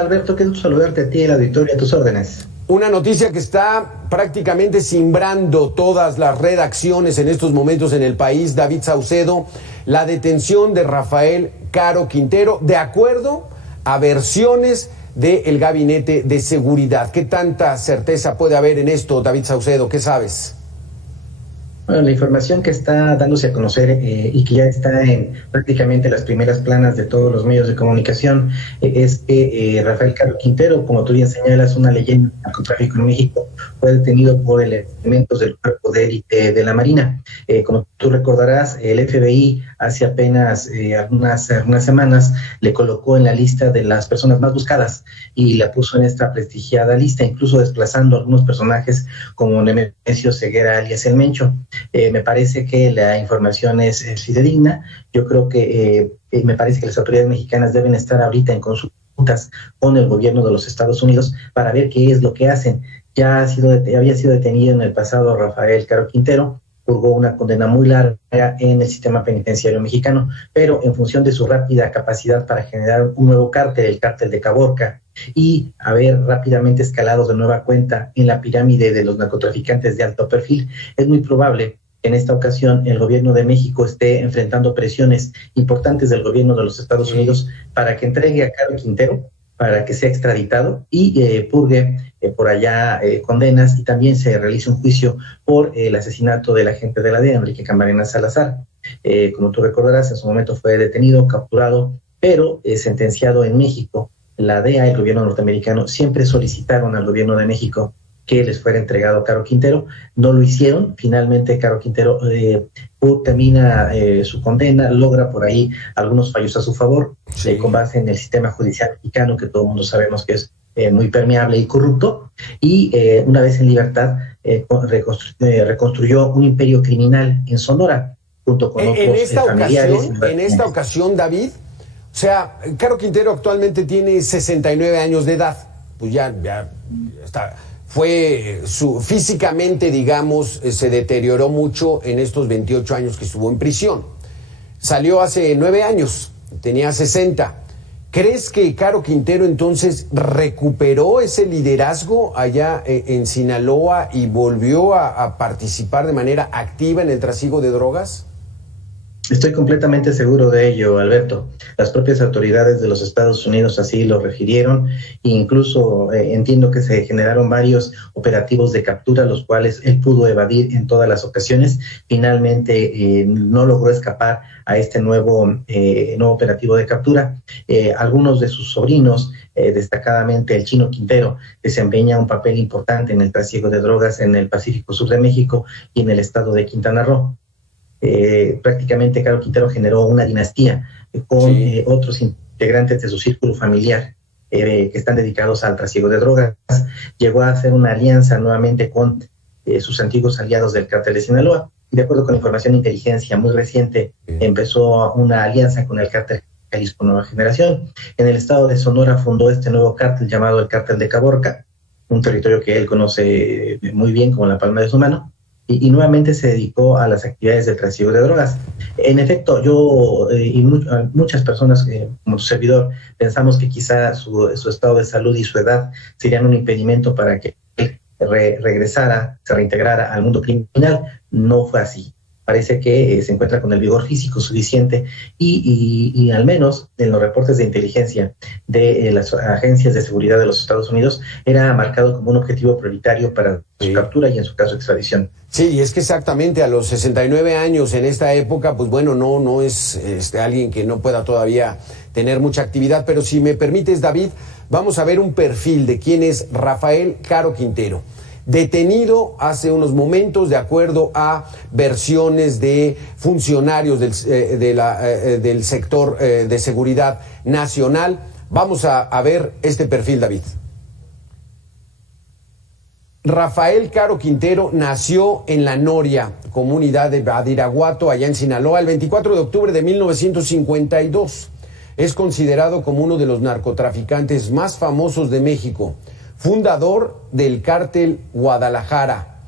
Alberto? Qué gusto saludarte a ti y a la auditoría, a tus órdenes. Una noticia que está prácticamente cimbrando todas las redacciones en estos momentos en el país, David Saucedo, la detención de Rafael Caro Quintero, de acuerdo a versiones del Gabinete de Seguridad. ¿Qué tanta certeza puede haber en esto, David Saucedo? ¿Qué sabes? Bueno, la información que está dándose a conocer y que ya está en prácticamente las primeras planas de todos los medios de comunicación es que Rafael Caro Quintero, como tú bien señalas, una leyenda del narcotráfico en México, fue detenido por elementos del cuerpo de élite de la Marina. Como tú recordarás, el FBI hace apenas algunas semanas le colocó en la lista de las personas más buscadas y la puso en esta prestigiada lista, incluso desplazando a algunos personajes como Nemesio Ceguera alias El Mencho. Me parece que la información es fidedigna. Yo creo que me parece que las autoridades mexicanas deben estar ahorita en consultas con el gobierno de los Estados Unidos para ver qué es lo que hacen. Había sido detenido en el pasado Rafael Caro Quintero, purgó una condena muy larga en el sistema penitenciario mexicano, pero en función de su rápida capacidad para generar un nuevo cártel, el cártel de Caborca, y haber rápidamente escalado de nueva cuenta en la pirámide de los narcotraficantes de alto perfil, es muy probable que en esta ocasión el gobierno de México esté enfrentando presiones importantes del gobierno de los Estados Unidos para que entregue a Caro Quintero, para que sea extraditado y purgue por allá condenas, y también se realice un juicio por el asesinato del agente de la DEA, Enrique Camarena Salazar. Como tú recordarás, en su momento fue detenido, capturado, pero sentenciado en México. La DEA y el gobierno norteamericano siempre solicitaron al gobierno de México que les fuera entregado a Caro Quintero. No lo hicieron. Finalmente Caro Quintero termina su condena, logra por ahí algunos fallos a su favor, sí, con base en el sistema judicial mexicano, que todo el mundo sabemos que es muy permeable y corrupto, y una vez en libertad reconstruyó un imperio criminal en Sonora, junto con otros familiares. En esta ocasión, David, o sea, Caro Quintero actualmente tiene 69 años de edad, pues ya está. Físicamente, digamos, se deterioró mucho en estos 28 años que estuvo en prisión. Salió hace 9 años, tenía 60. ¿Crees que Caro Quintero entonces recuperó ese liderazgo allá en Sinaloa y volvió a participar de manera activa en el trasiego de drogas? Estoy completamente seguro de ello, Alberto. Las propias autoridades de los Estados Unidos así lo refirieron, e incluso entiendo que se generaron varios operativos de captura, los cuales él pudo evadir en todas las ocasiones. Finalmente no logró escapar a este nuevo operativo de captura. Algunos de sus sobrinos, destacadamente el Chino Quintero, desempeña un papel importante en el trasiego de drogas en el Pacífico Sur de México y en el estado de Quintana Roo. Prácticamente Caro Quintero generó una dinastía con otros integrantes de su círculo familiar que están dedicados al trasiego de drogas. Llegó a hacer una alianza nuevamente con sus antiguos aliados del cártel de Sinaloa. De acuerdo con información de inteligencia muy reciente, empezó una alianza con el cártel Jalisco Nueva Generación. En el estado de Sonora fundó este nuevo cártel llamado el cártel de Caborca, un territorio que él conoce muy bien como la palma de su mano. Y nuevamente se dedicó a las actividades de trasiego de drogas. En efecto, yo y muchas personas, como tu servidor, pensamos que quizá su estado de salud y su edad serían un impedimento para que regresara, se reintegrara al mundo criminal. No fue así. Parece que se encuentra con el vigor físico suficiente y al menos en los reportes de inteligencia de las agencias de seguridad de los Estados Unidos era marcado como un objetivo prioritario para su captura y en su caso extradición. Sí, y es que exactamente a los 69 años en esta época, pues bueno, no es alguien que no pueda todavía tener mucha actividad, pero si me permites, David, vamos a ver un perfil de quién es Rafael Caro Quintero. Detenido hace unos momentos, de acuerdo a versiones de funcionarios del sector de seguridad nacional. Vamos a ver este perfil, David. Rafael Caro Quintero nació en La Noria, comunidad de Badiraguato, allá en Sinaloa, el 24 de octubre de 1952. Es considerado como uno de los narcotraficantes más famosos de México. Fundador del cártel Guadalajara.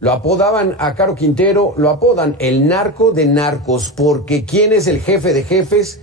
Lo apodaban a Caro Quintero, lo apodan el narco de narcos, porque ¿quién es el jefe de jefes?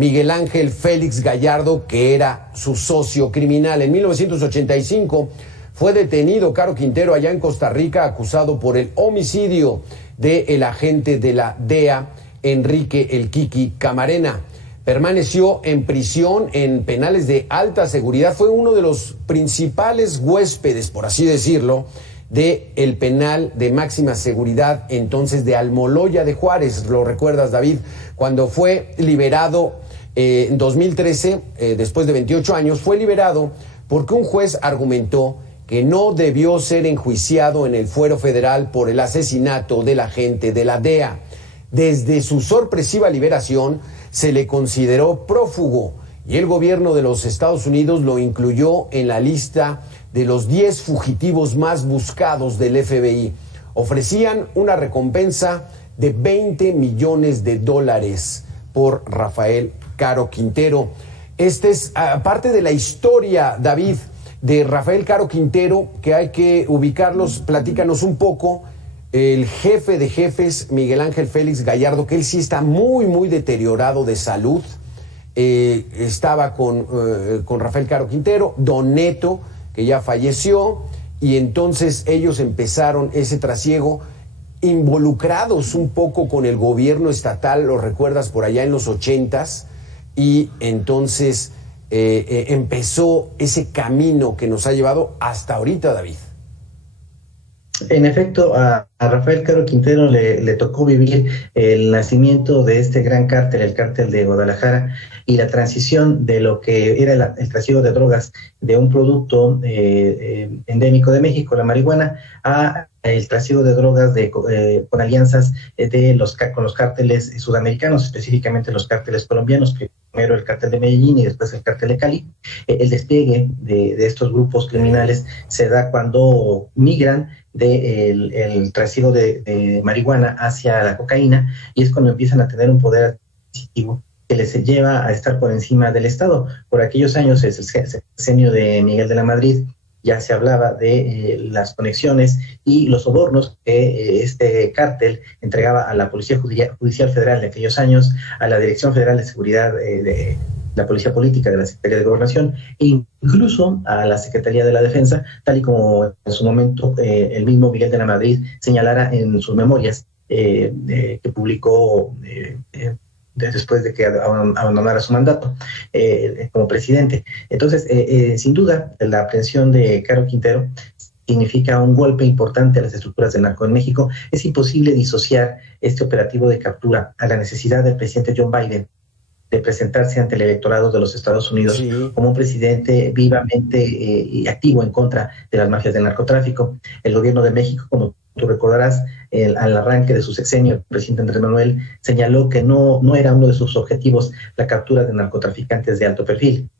Miguel Ángel Félix Gallardo, que era su socio criminal. En 1985 fue detenido Caro Quintero allá en Costa Rica, acusado por el homicidio del agente de la DEA, Enrique El Kiki Camarena. Permaneció en prisión en penales de alta seguridad. Fue uno de los principales huéspedes, por así decirlo, del penal de máxima seguridad entonces de Almoloya de Juárez. ¿Lo recuerdas, David? Cuando fue liberado en 2013, después de 28 años, fue liberado porque un juez argumentó que no debió ser enjuiciado en el fuero federal por el asesinato del agente de la DEA. Desde su sorpresiva liberación se le consideró prófugo y el gobierno de los Estados Unidos lo incluyó en la lista de los 10 fugitivos más buscados del FBI. Ofrecían una recompensa de $20 millones por Rafael Caro Quintero. Este es parte de la historia, David, de Rafael Caro Quintero, que hay que ubicarlos. Platícanos un poco. El jefe de jefes, Miguel Ángel Félix Gallardo, que él sí está muy, muy deteriorado de salud. Estaba con Rafael Caro Quintero, Don Neto, que ya falleció, y entonces ellos empezaron ese trasiego involucrados un poco con el gobierno estatal, lo recuerdas, por allá en los 80s, y entonces empezó ese camino que nos ha llevado hasta ahorita, David. En efecto, a Rafael Caro Quintero le tocó vivir el nacimiento de este gran cártel, el cártel de Guadalajara, y la transición de lo que era el trasiego de drogas de un producto endémico de México, la marihuana, a el trasiego de drogas con alianzas con los cárteles sudamericanos, específicamente los cárteles colombianos, primero el cártel de Medellín y después el cártel de Cali. El despliegue de estos grupos criminales se da cuando migran del trasiego de marihuana hacia la cocaína, y es cuando empiezan a tener un poder adquisitivo que les lleva a estar por encima del Estado. Por aquellos años, es el sexenio de Miguel de la Madrid, ya se hablaba de las conexiones y los sobornos que este cártel entregaba a la Policía Judicial Federal de aquellos años, a la Dirección Federal de Seguridad de la Policía Política de la Secretaría de Gobernación, e incluso a la Secretaría de la Defensa, tal y como en su momento el mismo Miguel de la Madrid señalara en sus memorias que publicó después de que abandonara su mandato como presidente. Entonces, sin duda, la aprehensión de Caro Quintero significa un golpe importante a las estructuras del narco en México. Es imposible disociar este operativo de captura a la necesidad del presidente John Biden de presentarse ante el electorado de los Estados Unidos como un presidente vivamente y activo en contra de las mafias del narcotráfico. El gobierno de México, como tú recordarás, al arranque de su sexenio, el presidente Andrés Manuel señaló que no era uno de sus objetivos la captura de narcotraficantes de alto perfil.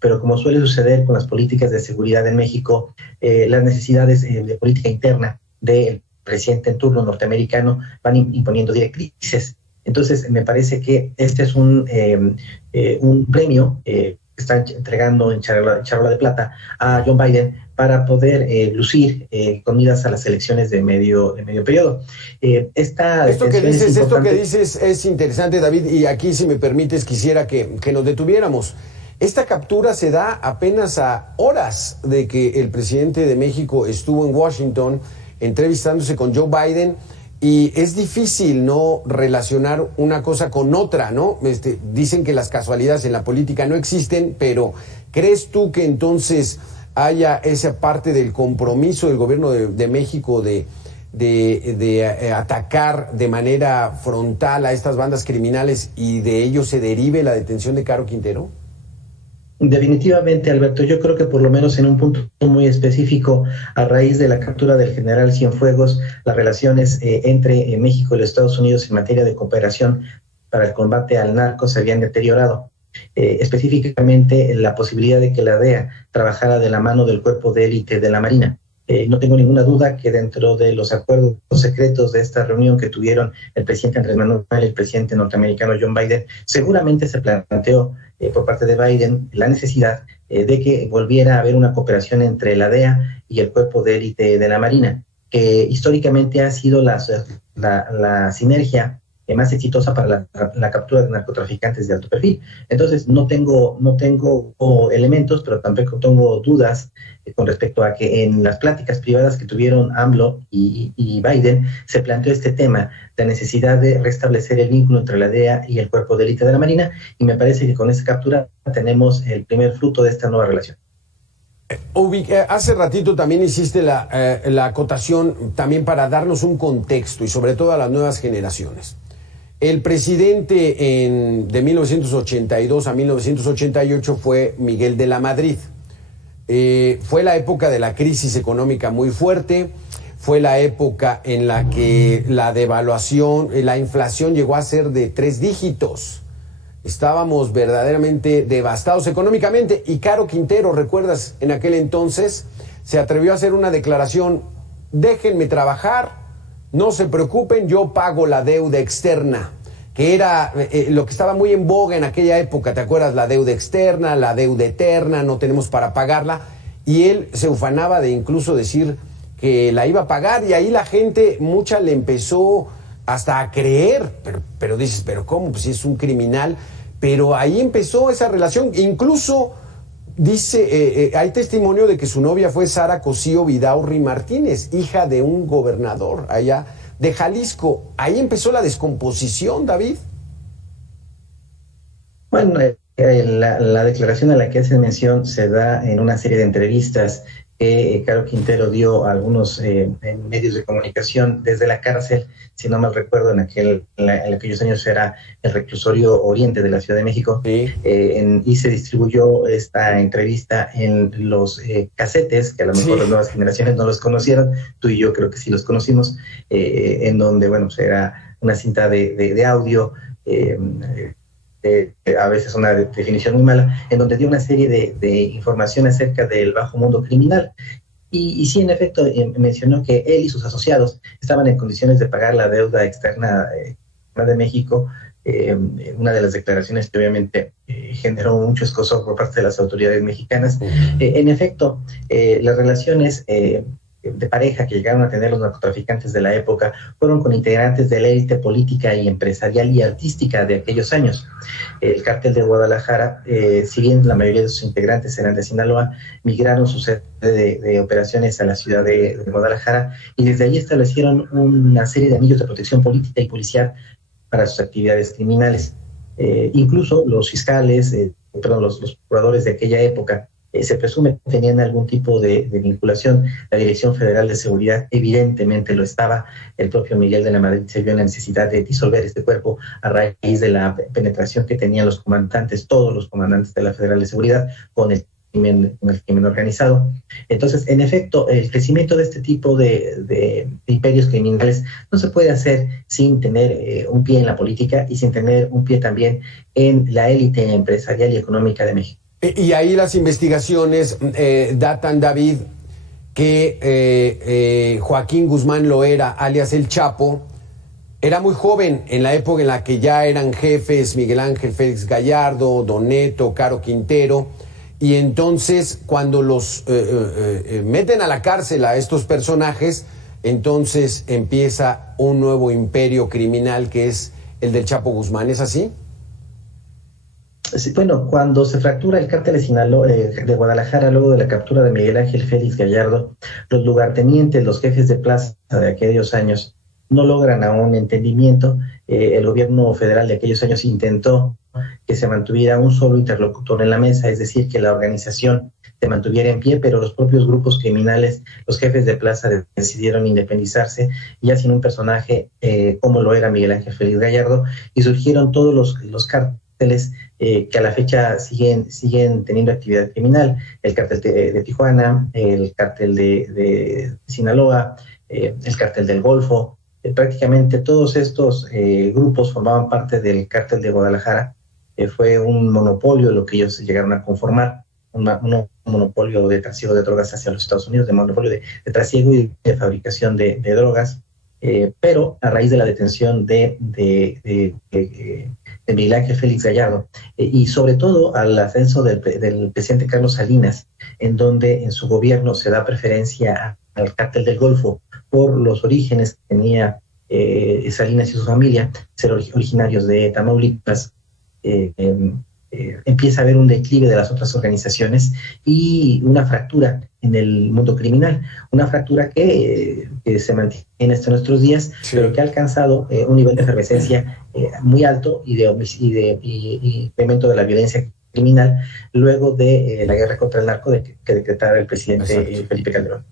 Pero como suele suceder con las políticas de seguridad en México, las necesidades de política interna del presidente en turno norteamericano van imponiendo directrices. Entonces, me parece que este es un premio que están entregando en charola de plata a John Biden para poder lucir con miras a las elecciones de medio periodo. Esto que dices es interesante, David, y aquí, si me permites, quisiera que nos detuviéramos. Esta captura se da apenas a horas de que el presidente de México estuvo en Washington entrevistándose con Joe Biden, y es difícil no relacionar una cosa con otra, ¿no? Dicen que las casualidades en la política no existen, pero ¿crees tú que entonces haya esa parte del compromiso del gobierno de México de atacar de manera frontal a estas bandas criminales y de ello se derive la detención de Caro Quintero? Definitivamente, Alberto, yo creo que por lo menos en un punto muy específico, a raíz de la captura del general Cienfuegos, las relaciones entre México y los Estados Unidos en materia de cooperación para el combate al narco se habían deteriorado. Específicamente la posibilidad de que la DEA trabajara de la mano del cuerpo de élite de la Marina. No tengo ninguna duda que dentro de los acuerdos secretos de esta reunión que tuvieron el presidente Andrés Manuel y el presidente norteamericano John Biden, seguramente se planteó por parte de Biden la necesidad de que volviera a haber una cooperación entre la DEA y el cuerpo de élite de la Marina, que históricamente ha sido la sinergia más exitosa para la captura de narcotraficantes de alto perfil. Entonces, no tengo elementos, pero tampoco tengo dudas con respecto a que en las pláticas privadas que tuvieron AMLO y Biden se planteó este tema, la necesidad de restablecer el vínculo entre la DEA y el cuerpo de élite de la Marina, y me parece que con esta captura tenemos el primer fruto de esta nueva relación. Hace ratito también hiciste la acotación también para darnos un contexto y sobre todo a las nuevas generaciones. El presidente de 1982 a 1988 fue Miguel de la Madrid. Fue la época de la crisis económica muy fuerte, fue la época en la que la devaluación, la inflación llegó a ser de 3 dígitos. Estábamos verdaderamente devastados económicamente y Caro Quintero, ¿recuerdas? En aquel entonces se atrevió a hacer una declaración: déjenme trabajar, no se preocupen, yo pago la deuda externa, que era lo que estaba muy en boga en aquella época, ¿te acuerdas? La deuda externa, la deuda eterna, no tenemos para pagarla, y él se ufanaba de incluso decir que la iba a pagar, y ahí la gente, mucha le empezó hasta a creer, pero dices, ¿pero cómo? Pues si es un criminal. Pero ahí empezó esa relación. Incluso dice, hay testimonio de que su novia fue Sara Cosío Vidaurri Martínez, hija de un gobernador allá de Jalisco. Ahí empezó la descomposición, David. Bueno, la declaración a la que hace mención se da en una serie de entrevistas que Caro Quintero dio a algunos medios de comunicación desde la cárcel. Si no mal recuerdo, en aquellos años era el reclusorio Oriente de la Ciudad de México. Sí. Y se distribuyó esta entrevista en los casetes, que a lo mejor las nuevas generaciones no los conocieron, tú y yo creo que sí los conocimos, en donde, bueno, pues era una cinta de audio, a veces una definición muy mala, en donde dio una serie de información acerca del bajo mundo criminal. Y sí, en efecto, mencionó que él y sus asociados estaban en condiciones de pagar la deuda externa de México. Una de las declaraciones que obviamente generó mucho escozor por parte de las autoridades mexicanas. En efecto, las relaciones de pareja que llegaron a tener los narcotraficantes de la época fueron con integrantes de la élite política y empresarial y artística de aquellos años. El cártel de Guadalajara, si bien la mayoría de sus integrantes eran de Sinaloa, migraron su sede de operaciones a la ciudad de Guadalajara, y desde allí establecieron una serie de anillos de protección política y policial para sus actividades criminales. Incluso los fiscales, los procuradores de aquella época, se presume que tenían algún tipo de vinculación. La Dirección Federal de Seguridad evidentemente lo estaba. El propio Miguel de la Madrid se vio en la necesidad de disolver este cuerpo a raíz de la penetración que tenían los comandantes, todos los comandantes de la Federal de Seguridad, con el crimen organizado. Entonces, en efecto, el crecimiento de este tipo de imperios criminales no se puede hacer sin tener un pie en la política y sin tener un pie también en la élite empresarial y económica de México. Y ahí las investigaciones datan, David, que Joaquín Guzmán Loera, alias El Chapo, era muy joven en la época en la que ya eran jefes Miguel Ángel Félix Gallardo, Don Neto, Caro Quintero, y entonces cuando los meten a la cárcel a estos personajes, entonces empieza un nuevo imperio criminal que es el del Chapo Guzmán, ¿es así? Sí, bueno, cuando se fractura el cártel de Sinaloa, de Guadalajara, luego de la captura de Miguel Ángel Félix Gallardo, los lugartenientes, los jefes de plaza de aquellos años, no logran aún entendimiento. El gobierno federal de aquellos años intentó que se mantuviera un solo interlocutor en la mesa, es decir, que la organización se mantuviera en pie, pero los propios grupos criminales, los jefes de plaza, decidieron independizarse, ya sin un personaje como lo era Miguel Ángel Félix Gallardo, y surgieron todos los cárteles que a la fecha siguen teniendo actividad criminal: el cártel de Tijuana, el cártel de Sinaloa, el cártel del Golfo. Prácticamente todos estos grupos formaban parte del cártel de Guadalajara. Fue un monopolio lo que ellos llegaron a conformar, un monopolio de trasiego de drogas hacia los Estados Unidos, de monopolio de trasiego y de fabricación de drogas. Pero a raíz de la detención de Miguel Ángel Félix Gallardo, y sobre todo al ascenso del presidente Carlos Salinas, en donde en su gobierno se da preferencia al cártel del Golfo por los orígenes que tenía Salinas y su familia, ser originarios de Tamaulipas, empieza a haber un declive de las otras organizaciones y una fractura en el mundo criminal, una fractura que se mantiene hasta nuestros días, sí, pero que ha alcanzado un nivel de efervescencia muy alto y de incremento de la violencia criminal luego de la guerra contra el narco que decretara el presidente Felipe Calderón.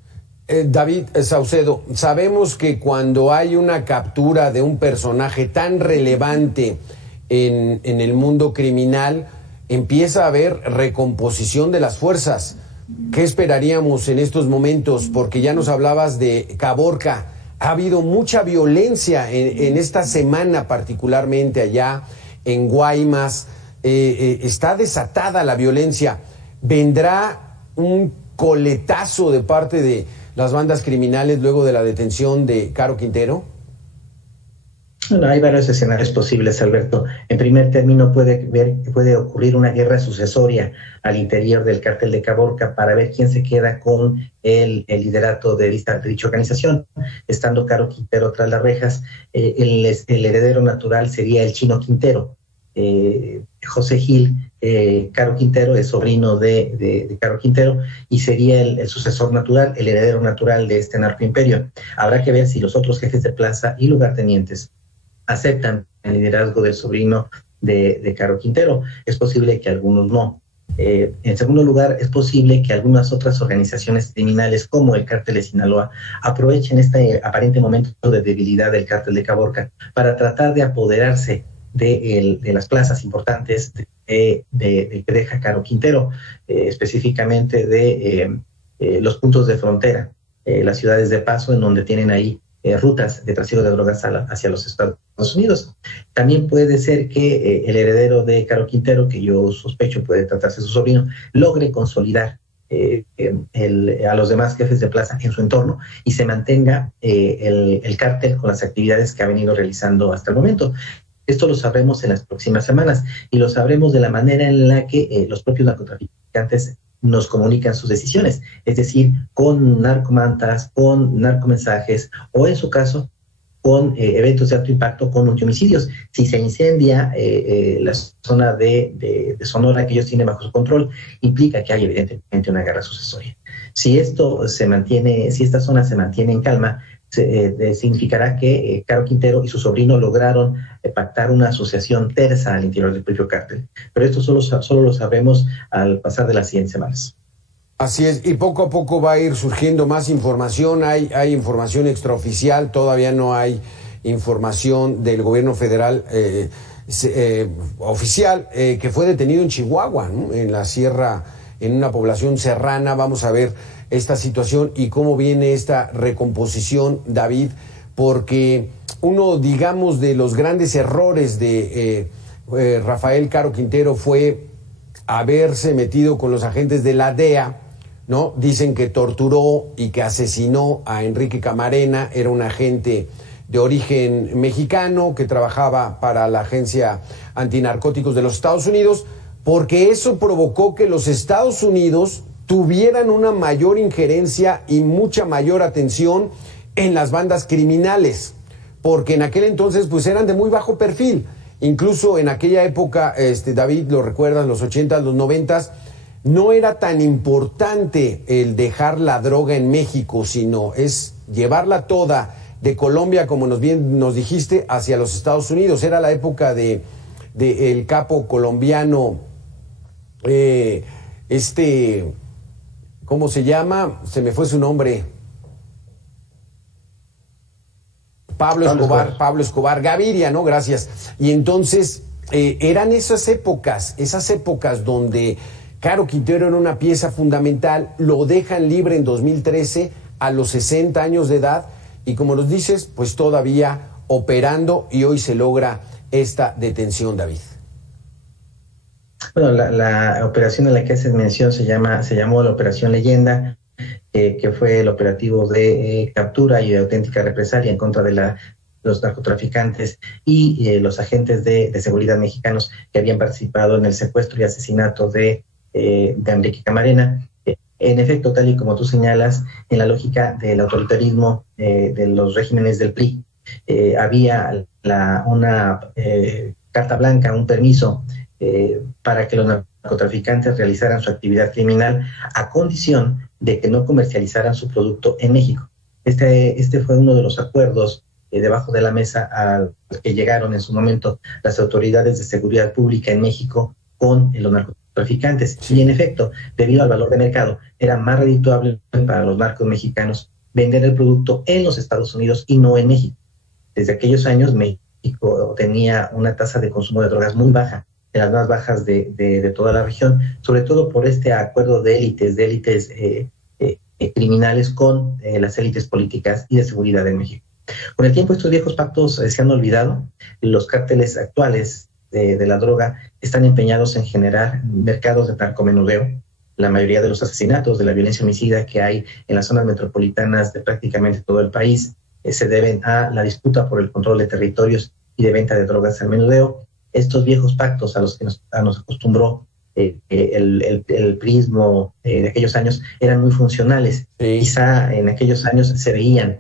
David Saucedo, sabemos que cuando hay una captura de un personaje tan relevante en el mundo criminal, empieza a haber recomposición de las fuerzas. ¿Qué esperaríamos en estos momentos? Porque ya nos hablabas de Caborca. Ha habido mucha violencia en esta semana, particularmente allá en Guaymas. Está desatada la violencia. ¿Vendrá un coletazo de parte de las bandas criminales luego de la detención de Caro Quintero? Bueno, hay varios escenarios posibles, Alberto. En primer término, puede ocurrir una guerra sucesoria al interior del cártel de Caborca para ver quién se queda con el liderato de dicha organización. Estando Caro Quintero tras las rejas, el heredero natural sería el Chino Quintero. José Gil, Caro Quintero es sobrino de Caro Quintero y sería el sucesor natural, el heredero natural de este narcoimperio. Habrá que ver si los otros jefes de plaza y lugartenientes aceptan el liderazgo del sobrino de Caro Quintero. Es posible que algunos no. En segundo lugar, es posible que algunas otras organizaciones criminales como el cártel de Sinaloa aprovechen este aparente momento de debilidad del cártel de Caborca para tratar de apoderarse de las plazas importantes que deja Caro Quintero, específicamente de los puntos de frontera, las ciudades de paso en donde tienen ahí rutas de tráfico de drogas hacia los Estados Unidos. También puede ser que el heredero de Caro Quintero, que yo sospecho puede tratarse de su sobrino, logre consolidar a los demás jefes de plaza en su entorno y se mantenga el cártel con las actividades que ha venido realizando hasta el momento. Esto lo sabremos en las próximas semanas y lo sabremos de la manera en la que los propios narcotraficantes nos comunican sus decisiones, es decir, con narcomantas, con narcomensajes o en su caso con eventos de alto impacto, con multihomicidios. Si se incendia la zona de Sonora que ellos tienen bajo su control, implica que hay evidentemente una guerra sucesoria. Si esta zona se mantiene en calma, significará que Caro Quintero y su sobrino lograron pactar una asociación tersa al interior del propio cártel. Pero esto solo lo sabremos al pasar de las siguientes semanas. Así es, y poco a poco va a ir surgiendo más información. Hay información extraoficial, todavía no hay información del gobierno federal oficial, que fue detenido en Chihuahua, ¿no? En la sierra, en una población serrana. Vamos a ver esta situación y cómo viene esta recomposición, David, porque uno, digamos, de los grandes errores de Rafael Caro Quintero fue haberse metido con los agentes de la DEA, ¿no? Dicen que torturó y que asesinó a Enrique Camarena, era un agente de origen mexicano que trabajaba para la Agencia Antinarcóticos de los Estados Unidos, porque eso provocó que los Estados Unidos tuvieran una mayor injerencia y mucha mayor atención en las bandas criminales, porque en aquel entonces pues eran de muy bajo perfil. Incluso en aquella época, David, lo recuerdas, los 80s, los 90s, no era tan importante el dejar la droga en México, sino es llevarla toda de Colombia, como nos dijiste, hacia los Estados Unidos. Era la época de el capo colombiano, ¿cómo se llama? Se me fue su nombre. Pablo Escobar Gaviria, ¿no? Gracias. Y entonces eran esas épocas donde Caro Quintero era una pieza fundamental, lo dejan libre en 2013 a los 60 años de edad y como nos dices, pues todavía operando y hoy se logra esta detención, David. Bueno, la operación a la que haces mención se llamó la Operación Leyenda, que fue el operativo de captura y de auténtica represalia en contra de los narcotraficantes y los agentes de seguridad mexicanos que habían participado en el secuestro y asesinato de Enrique Camarena. En efecto, tal y como tú señalas, en la lógica del autoritarismo de los regímenes del PRI, había una carta blanca, un permiso para que los narcotraficantes realizaran su actividad criminal a condición de que no comercializaran su producto en México. Este fue uno de los acuerdos debajo de la mesa al que llegaron en su momento las autoridades de seguridad pública en México con los narcotraficantes. Sí. Y en efecto, debido al valor de mercado, era más redituable para los narcos mexicanos vender el producto en los Estados Unidos y no en México. Desde aquellos años, México tenía una tasa de consumo de drogas muy baja, de las más bajas de toda la región, sobre todo por este acuerdo de élites criminales con las élites políticas y de seguridad en México. Con el tiempo, estos viejos pactos se han olvidado. Los cárteles actuales de la droga están empeñados en generar mercados de narcomenudeo. La mayoría de los asesinatos, de la violencia homicida que hay en las zonas metropolitanas de prácticamente todo el país se deben a la disputa por el control de territorios y de venta de drogas al menudeo. Estos viejos pactos a los que nos acostumbró el prismo de aquellos años eran muy funcionales. Sí. Quizá en aquellos años se veían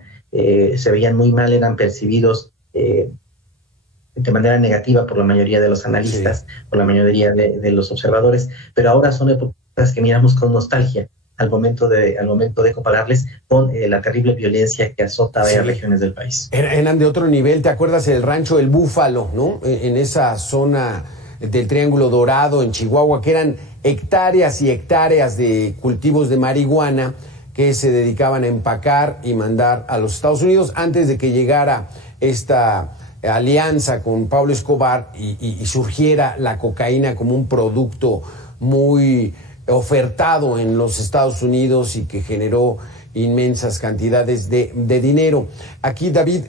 muy mal, eran percibidos de manera negativa por la mayoría de los analistas, sí, por la mayoría de los observadores, pero ahora son épocas que miramos con nostalgia al momento de compararles con la terrible violencia que azota varias regiones del país. Eran de otro nivel. ¿Te acuerdas del rancho El Búfalo, no? En esa zona del Triángulo Dorado en Chihuahua, que eran hectáreas y hectáreas de cultivos de marihuana que se dedicaban a empacar y mandar a los Estados Unidos antes de que llegara esta alianza con Pablo Escobar y surgiera la cocaína como un producto muy ofertado en los Estados Unidos y que generó inmensas cantidades de dinero. Aquí, David,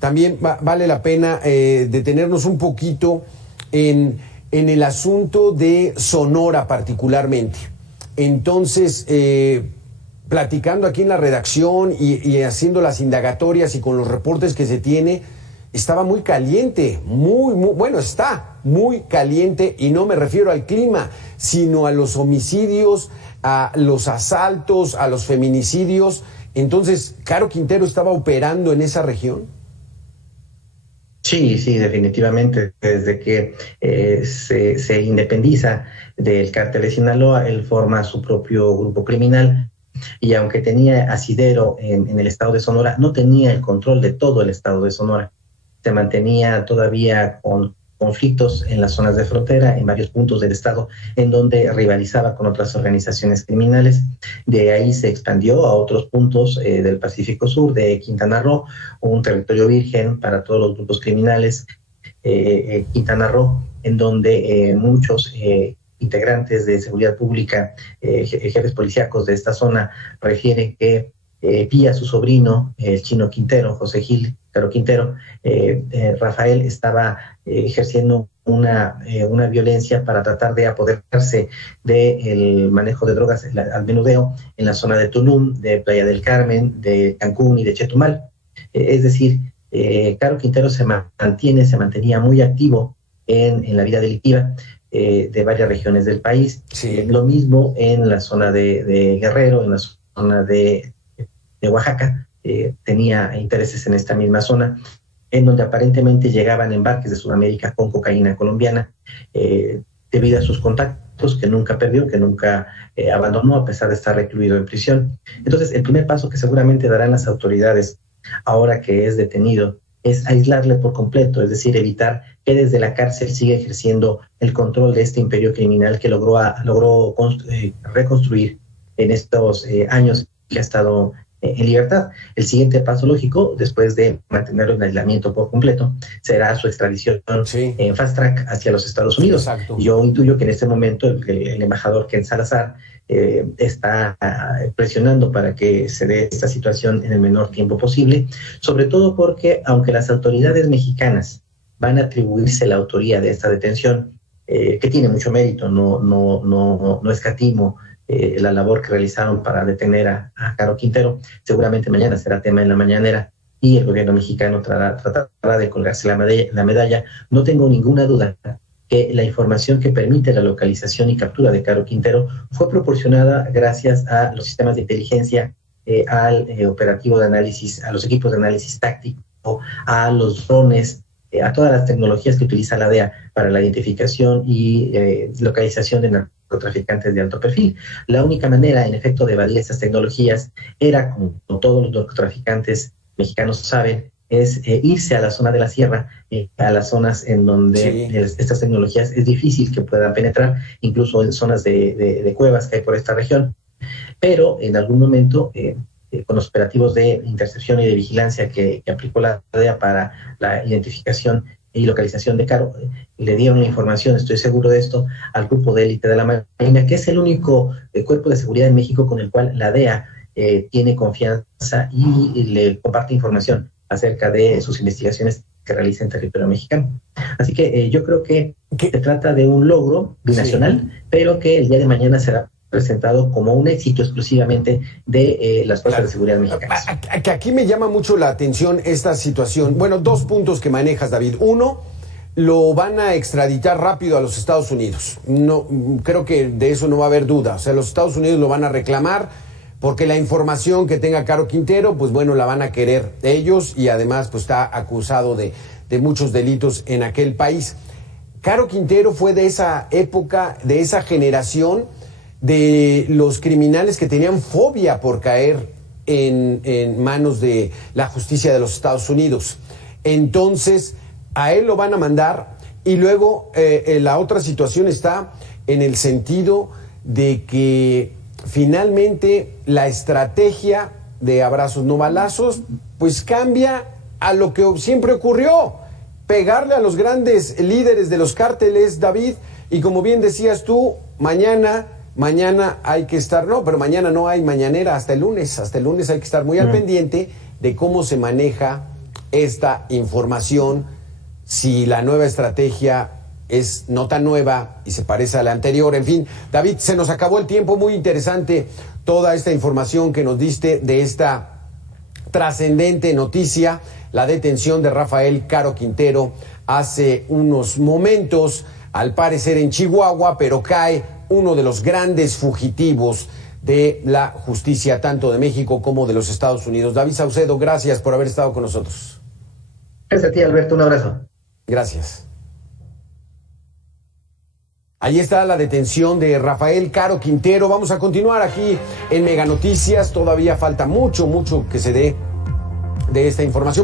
también vale la pena detenernos un poquito en el asunto de Sonora particularmente. Entonces, platicando aquí en la redacción y haciendo las indagatorias y con los reportes que se tiene, estaba muy caliente, está muy caliente, y no me refiero al clima, sino a los homicidios, a los asaltos, a los feminicidios. Entonces, ¿Caro Quintero estaba operando en esa región? Sí, definitivamente. Desde que se independiza del cártel de Sinaloa, él forma su propio grupo criminal. Y aunque tenía asidero en el estado de Sonora, no tenía el control de todo el estado de Sonora. Se mantenía todavía con conflictos en las zonas de frontera, en varios puntos del estado, en donde rivalizaba con otras organizaciones criminales. De ahí se expandió a otros puntos del Pacífico Sur, de Quintana Roo, un territorio virgen para todos los grupos criminales. Quintana Roo, en donde muchos integrantes de seguridad pública, jefes policíacos de esta zona, refieren que vía su sobrino, el Chino Quintero, José Gil Caro Quintero, Rafael estaba ejerciendo una violencia para tratar de apoderarse del manejo de drogas al menudeo en la zona de Tulum, de Playa del Carmen, de Cancún y de Chetumal. Es decir, Caro Quintero se mantenía muy activo en la vida delictiva de varias regiones del país. Sí. Lo mismo en la zona de Guerrero, en la zona de Oaxaca. Tenía intereses en esta misma zona, en donde aparentemente llegaban embarques de Sudamérica con cocaína colombiana, debido a sus contactos que nunca perdió, que nunca abandonó a pesar de estar recluido en prisión. Entonces, el primer paso que seguramente darán las autoridades ahora que es detenido es aislarle por completo, es decir, evitar que desde la cárcel siga ejerciendo el control de este imperio criminal que logró reconstruir en estos años que ha estado en libertad. El siguiente paso lógico, después de mantenerlo en aislamiento por completo, será su extradición en fast track hacia los Estados Unidos. Exacto. Yo intuyo que en este momento el embajador Ken Salazar está presionando para que se dé esta situación en el menor tiempo posible, sobre todo porque, aunque las autoridades mexicanas van a atribuirse la autoría de esta detención, que tiene mucho mérito, no escatimo la labor que realizaron para detener a Caro Quintero, seguramente mañana será tema en la mañanera y el gobierno mexicano tratará de colgarse la medalla. No tengo ninguna duda que la información que permite la localización y captura de Caro Quintero fue proporcionada gracias a los sistemas de inteligencia, al operativo de análisis, a los equipos de análisis táctico a los drones, a todas las tecnologías que utiliza la DEA para la identificación y localización de narcotraficantes de alto perfil. La única manera, en efecto, de evadir estas tecnologías era, como todos los narcotraficantes mexicanos saben, es irse a la zona de la sierra, a las zonas en donde estas tecnologías es difícil que puedan penetrar, incluso en zonas de cuevas que hay por esta región. Pero en algún momento, con los operativos de intercepción y de vigilancia que aplicó la DEA para la identificación y localización de Caro, le dieron la información, estoy seguro de esto, al grupo de élite de la Marina, que es el único cuerpo de seguridad en México con el cual la DEA tiene confianza y le comparte información acerca de sus investigaciones que realiza en territorio mexicano. Así que yo creo que se trata de un logro binacional, pero que el día de mañana será presentado como un éxito exclusivamente de las fuerzas de seguridad mexicanas. Que aquí me llama mucho la atención esta situación. Bueno, dos puntos que manejas, David. Uno, lo van a extraditar rápido a los Estados Unidos. No, creo que de eso no va a haber duda. O sea, los Estados Unidos lo van a reclamar porque la información que tenga Caro Quintero, pues bueno, la van a querer ellos y además pues está acusado de muchos delitos en aquel país. Caro Quintero fue de esa época, de esa generación de los criminales que tenían fobia por caer en manos de la justicia de los Estados Unidos. Entonces, a él lo van a mandar y luego la otra situación está en el sentido de que finalmente la estrategia de abrazos no balazos pues cambia a lo que siempre ocurrió, pegarle a los grandes líderes de los cárteles, David, y como bien decías tú, mañana hay que estar, pero mañana no hay mañanera, hasta el lunes hay que estar muy al pendiente de cómo se maneja esta información, si la nueva estrategia es no tan nueva y se parece a la anterior. En fin, David, se nos acabó el tiempo. Muy interesante toda esta información que nos diste de esta trascendente noticia, la detención de Rafael Caro Quintero hace unos momentos, al parecer en Chihuahua, pero cae uno de los grandes fugitivos de la justicia, tanto de México como de los Estados Unidos. David Saucedo, gracias por haber estado con nosotros. Gracias a ti, Alberto. Un abrazo. Gracias. Ahí está la detención de Rafael Caro Quintero. Vamos a continuar aquí en Mega Noticias. Todavía falta mucho que se dé de esta información.